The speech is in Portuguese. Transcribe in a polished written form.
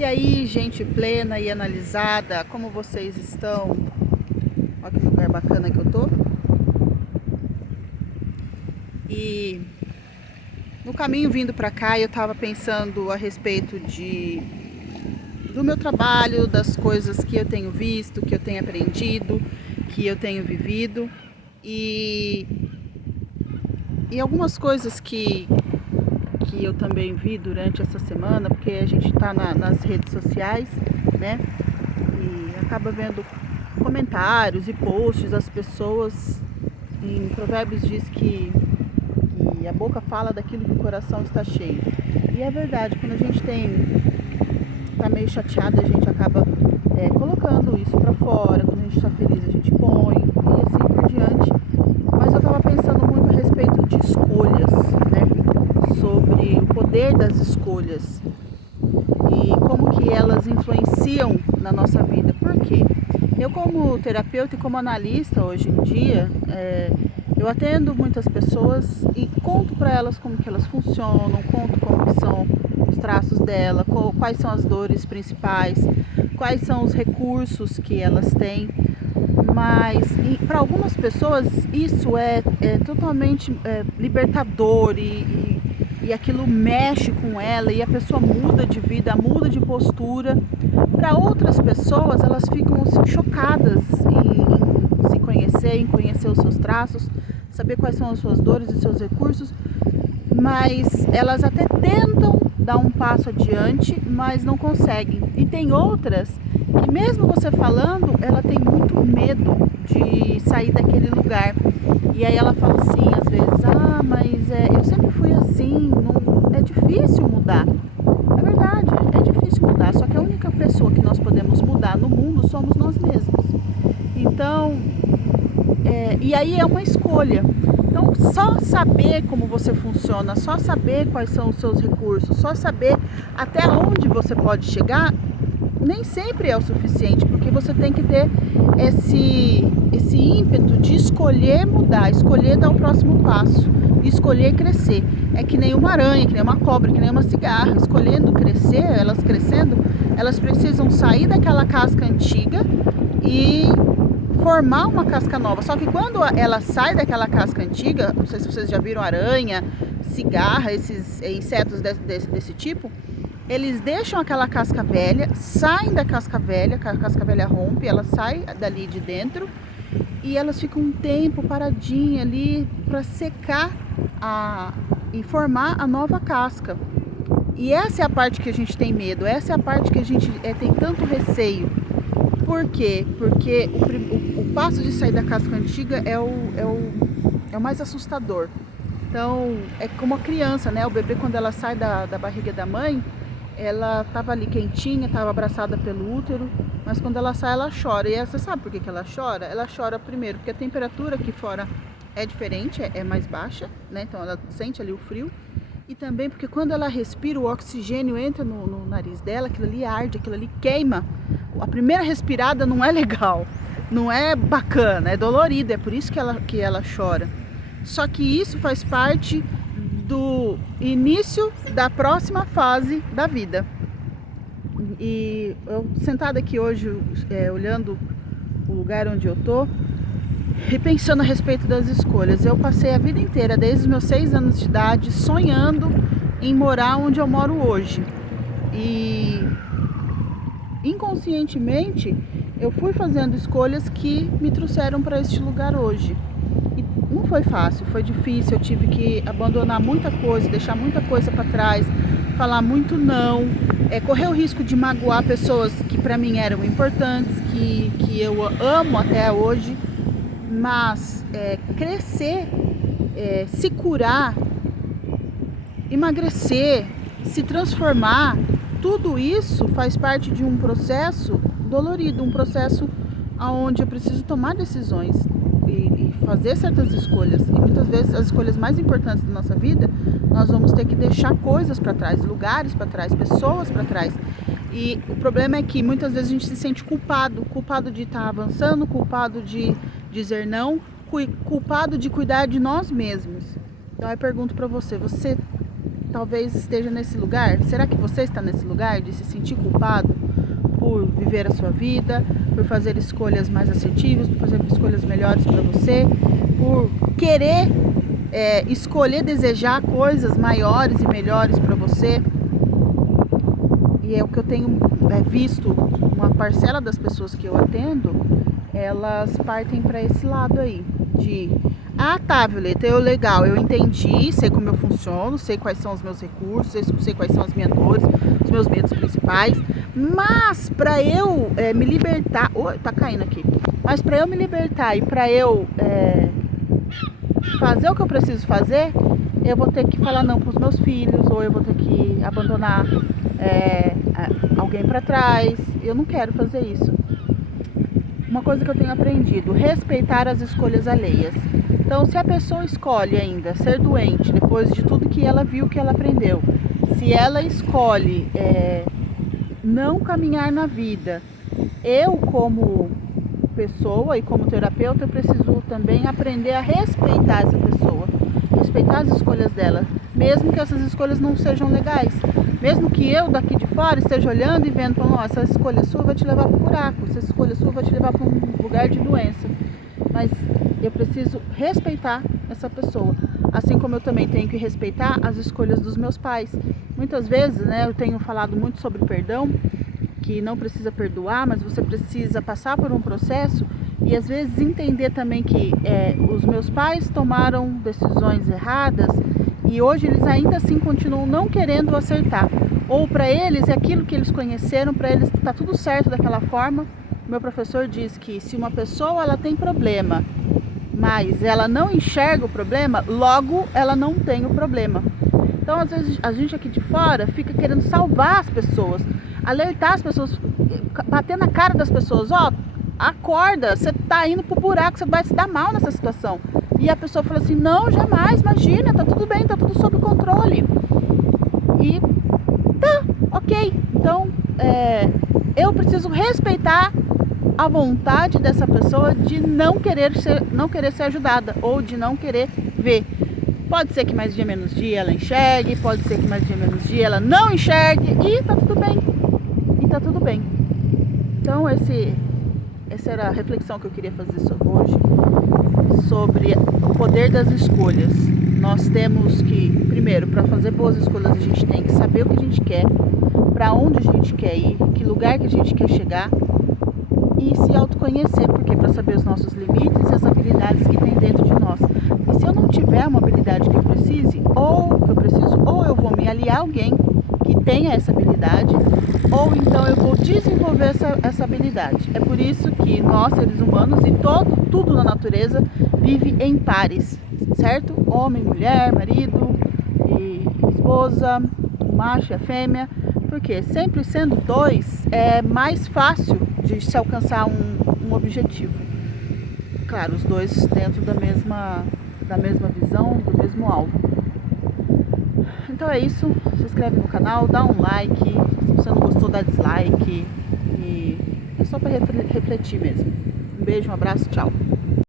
E aí, gente plena e analisada, como vocês estão? Olha que lugar bacana que eu tô. E no caminho vindo pra cá, eu tava pensando a respeito do meu trabalho, das coisas que eu tenho visto, que eu tenho aprendido, que eu tenho vivido. E algumas coisas que eu também vi durante essa semana, porque a gente está nas redes sociais, né? E acaba vendo comentários e posts das pessoas. Em Provérbios diz que a boca fala daquilo que o coração está cheio. E é verdade, quando a gente tá meio chateado, a gente acaba colocando isso para fora. Quando a gente está feliz, a gente põe e assim por diante. Mas eu estava pensando muito a respeito de escolhas, né? Sobre o poder das escolhas e como que elas influenciam na nossa vida. Por quê? Eu, como terapeuta e como analista hoje em dia, eu atendo muitas pessoas e conto para elas como que elas funcionam, conto como que são os traços dela, quais são as dores principais, quais são os recursos que elas têm. Mas para algumas pessoas isso é totalmente libertador e aquilo mexe com ela e a pessoa muda de vida, muda de postura. Para outras pessoas, elas ficam assim, chocadas em se conhecer, em conhecer os seus traços, saber quais são as suas dores e seus recursos, mas elas até tentam dar um passo adiante, mas não conseguem. E tem outras que mesmo você falando, ela tem muito medo de sair daquele lugar. E aí ela fala assim, às vezes, mas eu sempre fui assim, não, é difícil mudar. É verdade, é difícil mudar, só que a única pessoa que nós podemos mudar no mundo somos nós mesmos. Então, e aí é uma escolha. Então, só saber como você funciona, só saber quais são os seus recursos, só saber até onde você pode chegar, nem sempre é o suficiente, porque você tem que ter esse ímpeto de escolher mudar, escolher dar o próximo passo, escolher crescer. É que nem uma aranha, que nem uma cobra, que nem uma cigarra, escolhendo crescer, elas crescendo, elas precisam sair daquela casca antiga e formar uma casca nova. Só que quando ela sai daquela casca antiga, não sei se vocês já viram aranha, cigarra, esses insetos desse tipo, eles deixam aquela casca velha, saem da casca velha, a casca velha rompe, ela sai dali de dentro e elas ficam um tempo paradinha ali para secar e formar a nova casca. E essa é a parte que a gente tem medo, essa é a parte que a gente tem tanto receio. Por quê? Porque o passo de sair da casca antiga é o mais assustador. Então, é como a criança, né? O bebê, quando ela sai da barriga da mãe, ela estava ali quentinha, estava abraçada pelo útero, mas quando ela sai, ela chora. E você sabe por que ela chora? Ela chora primeiro porque a temperatura aqui fora é diferente, é mais baixa, né? Então ela sente ali o frio. E também porque quando ela respira, o oxigênio entra no nariz dela, aquilo ali arde, aquilo ali queima. A primeira respirada não é legal, não é bacana, é dolorido, é por isso que ela chora. Só que isso faz parte do início da próxima fase da vida. E eu sentada aqui hoje, olhando o lugar onde eu tô, repensando a respeito das escolhas. Eu passei a vida inteira, desde os meus 6 anos de idade, sonhando em morar onde eu moro hoje. E inconscientemente eu fui fazendo escolhas que me trouxeram para este lugar hoje. E não foi fácil, foi difícil, eu tive que abandonar muita coisa, deixar muita coisa para trás, falar muito não, correr o risco de magoar pessoas que para mim eram importantes, que eu amo até hoje, mas crescer, se curar, emagrecer, se transformar, tudo isso faz parte de um processo dolorido, um processo onde eu preciso tomar decisões e fazer certas escolhas. E muitas vezes as escolhas mais importantes da nossa vida, nós vamos ter que deixar coisas para trás, lugares para trás, pessoas para trás. E o problema é que muitas vezes a gente se sente culpado de estar avançando, culpado de dizer não, culpado de cuidar de nós mesmos. Então eu pergunto para você talvez esteja nesse lugar? Será que você está nesse lugar de se sentir culpado por viver a sua vida, por fazer escolhas mais assertivas, por fazer escolhas melhores para você, por querer escolher, desejar coisas maiores e melhores para você? E é o que eu tenho visto, uma parcela das pessoas que eu atendo, elas partem para esse lado aí, de tá, Violeta, legal, eu entendi, sei como eu funciono, sei quais são os meus recursos, sei quais são as minhas dores, os meus medos principais, mas para eu me libertar, tá caindo aqui, mas para eu me libertar e para eu fazer o que eu preciso fazer, eu vou ter que falar não para os meus filhos, ou eu vou ter que abandonar alguém para trás. Eu não quero fazer isso. Uma coisa que eu tenho aprendido: respeitar as escolhas alheias. Então, se a pessoa escolhe ainda ser doente, depois de tudo que ela viu, que ela aprendeu, se ela escolhe não caminhar na vida, eu como pessoa e como terapeuta, eu preciso também aprender a respeitar essa pessoa, respeitar as escolhas dela, mesmo que essas escolhas não sejam legais, mesmo que eu daqui de fora esteja olhando e vendo, falando, essa escolha sua vai te levar para um buraco, essa escolha sua vai te levar para um lugar de doença, mas eu preciso respeitar essa pessoa, assim como eu também tenho que respeitar as escolhas dos meus pais. Muitas vezes, eu tenho falado muito sobre perdão, que não precisa perdoar, mas você precisa passar por um processo e às vezes entender também que os meus pais tomaram decisões erradas e hoje eles ainda assim continuam não querendo acertar, ou para eles é aquilo que eles conheceram, para eles está tudo certo daquela forma. Meu professor diz que se uma pessoa ela tem problema, mas ela não enxerga o problema, logo ela não tem o problema. Então às vezes a gente aqui de fora fica querendo salvar as pessoas, alertar as pessoas, bater na cara das pessoas, acorda, você tá indo pro buraco, você vai se dar mal nessa situação. E a pessoa fala assim, não, jamais, imagina, tá tudo bem, tá tudo sob controle. E tá, ok. Então, eu preciso respeitar a vontade dessa pessoa de não querer ser ajudada, ou de não querer ver. Pode ser que mais dia menos dia ela enxergue, pode ser que mais dia menos dia ela não enxergue, e tá tudo bem. E tá tudo bem. Então essa era a reflexão que eu queria fazer hoje, sobre o poder das escolhas. Nós temos que, primeiro, para fazer boas escolhas, a gente tem que saber o que a gente quer, para onde a gente quer ir, que lugar que a gente quer chegar, e se autoconhecer, porque para saber os nossos limites e as habilidades que tem dentro de nós. E se eu não tiver uma habilidade que eu preciso, ou eu vou me aliar a alguém que tenha essa habilidade, ou então eu vou desenvolver essa habilidade. É por isso que nós, seres humanos, e tudo na natureza vive em pares, certo? Homem, mulher, marido e esposa, o macho e a fêmea, porque sempre sendo dois é mais fácil de se alcançar um objetivo. Claro, os dois dentro da mesma visão, do mesmo alvo. Então é isso, se inscreve no canal, dá um like, se você não gostou dá dislike, e é só para refletir mesmo. Um beijo, um abraço, tchau.